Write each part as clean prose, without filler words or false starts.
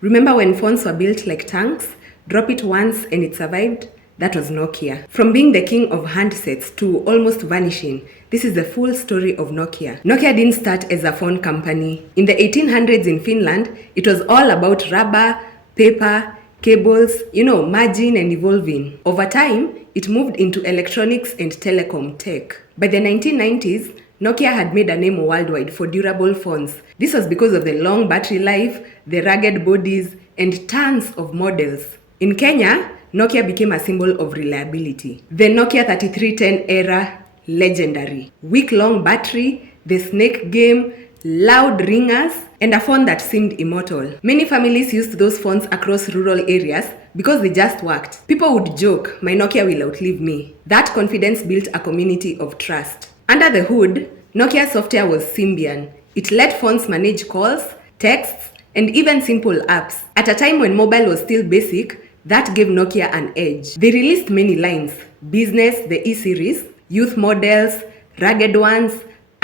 Remember when phones were built like tanks? Drop it once and it survived? That was Nokia. From being the king of handsets to almost vanishing, this is the full story of Nokia. Nokia didn't start as a phone company. In the 1800s in Finland, it was all about rubber, paper, cables, merging and evolving. Over time, it moved into electronics and telecom tech. By the 1990s, Nokia had made a name worldwide for durable phones. This was because of the long battery life, the rugged bodies, and tons of models. In Kenya, Nokia became a symbol of reliability. The Nokia 3310 era, legendary. Week-long battery, the snake game, loud ringers, and a phone that seemed immortal. Many families used those phones across rural areas because they just worked. People would joke, "My Nokia will outlive me." That confidence built a community of trust. Under the hood, Nokia software was Symbian. It let phones manage calls, texts, and even simple apps. At a time when mobile was still basic, that gave Nokia an edge. They released many lines: Business, the E-series, youth models, rugged ones,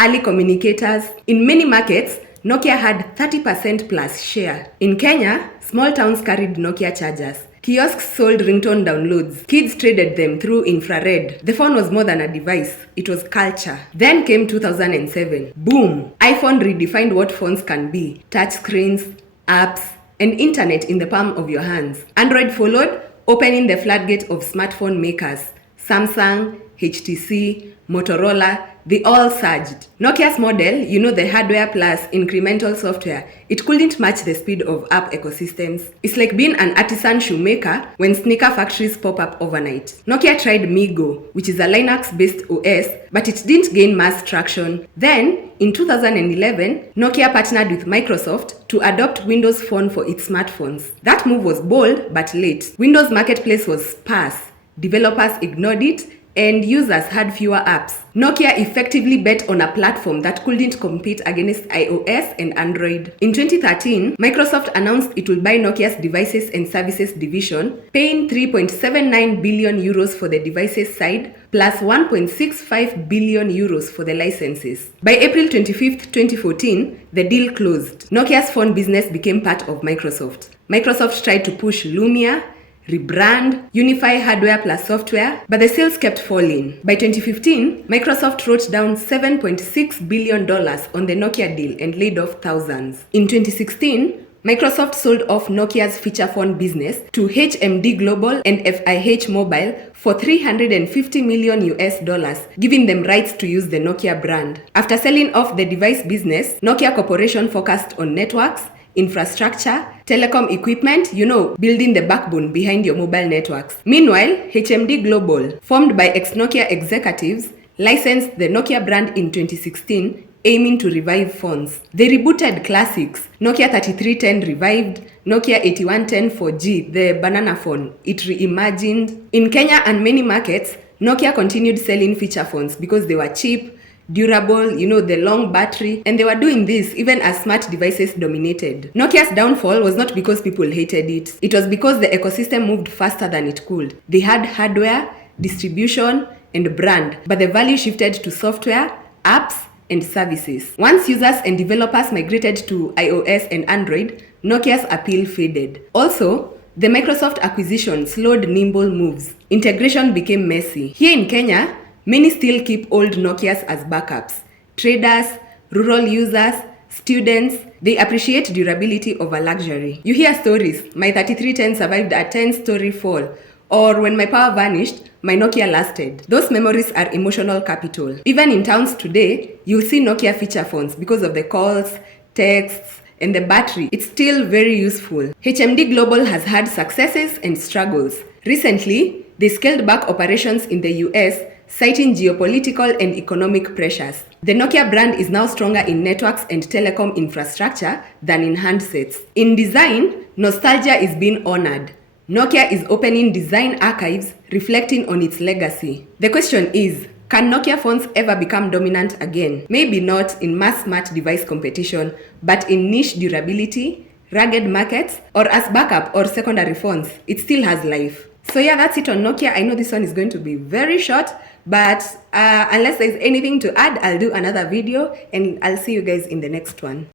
early communicators. In many markets, Nokia had 30% plus share. In Kenya, small towns carried Nokia chargers. Kiosks sold ringtone downloads. Kids traded them through infrared. The phone was more than a device. It was culture. Then came 2007. Boom! iPhone redefined what phones can be. Touchscreens, apps, and internet in the palm of your hands. Android followed, opening the floodgate of smartphone makers. Samsung, HTC, Motorola, they all surged. Nokia's model, the hardware plus incremental software, it couldn't match the speed of app ecosystems. It's like being an artisan shoemaker when sneaker factories pop up overnight. Nokia tried Migo, which is a Linux-based OS, but it didn't gain mass traction. Then, in 2011, Nokia partnered with Microsoft to adopt Windows Phone for its smartphones. That move was bold but late. Windows Marketplace was sparse. Developers ignored it, and users had fewer apps. Nokia effectively bet on a platform that couldn't compete against iOS and Android. In 2013, Microsoft announced it would buy Nokia's Devices and Services division, paying 3.79 billion euros for the devices side, plus 1.65 billion euros for the licenses. By April 25, 2014, the deal closed. Nokia's phone business became part of Microsoft. Microsoft tried to push Lumia, rebrand, unify hardware plus software, but the sales kept falling. By 2015, Microsoft wrote down $7.6 billion on the Nokia deal and laid off thousands. In 2016, Microsoft sold off Nokia's feature phone business to HMD Global and FIH Mobile for $350 million, giving them rights to use the Nokia brand. After selling off the device business, Nokia Corporation focused on networks, infrastructure, telecom equipment, building the backbone behind your mobile networks. Meanwhile, HMD Global, formed by ex-Nokia executives, licensed the Nokia brand in 2016, aiming to revive phones. They rebooted classics. Nokia 3310 revived, Nokia 8110 4G, the banana phone. It reimagined. In Kenya and many markets, Nokia continued selling feature phones because they were cheap, durable, the long battery, and they were doing this even as smart devices dominated. Nokia's downfall was not because people hated it. It was because the ecosystem moved faster than it could. They had hardware, distribution, and brand, but the value shifted to software, apps, and services. Once users and developers migrated to iOS and Android, Nokia's appeal faded. Also, the Microsoft acquisition slowed nimble moves. Integration became messy. Here in Kenya, many still keep old Nokias as backups. Traders, rural users, students, they appreciate durability over luxury. You hear stories, my 3310 survived a 10-story fall, or when my power vanished, my Nokia lasted. Those memories are emotional capital. Even in towns today, you'll see Nokia feature phones because of the calls, texts, and the battery. It's still very useful. HMD Global has had successes and struggles. Recently, they scaled back operations in the US, citing geopolitical and economic pressures. The Nokia brand is now stronger in networks and telecom infrastructure than in handsets. In design, nostalgia is being honored. Nokia is opening design archives reflecting on its legacy. The question is, can Nokia phones ever become dominant again? Maybe not in mass smart device competition, but in niche durability, rugged markets, or as backup or secondary phones, it still has life. So yeah, that's it on Nokia. I know this one is going to be very short, but unless there's anything to add, I'll do another video and I'll see you guys in the next one.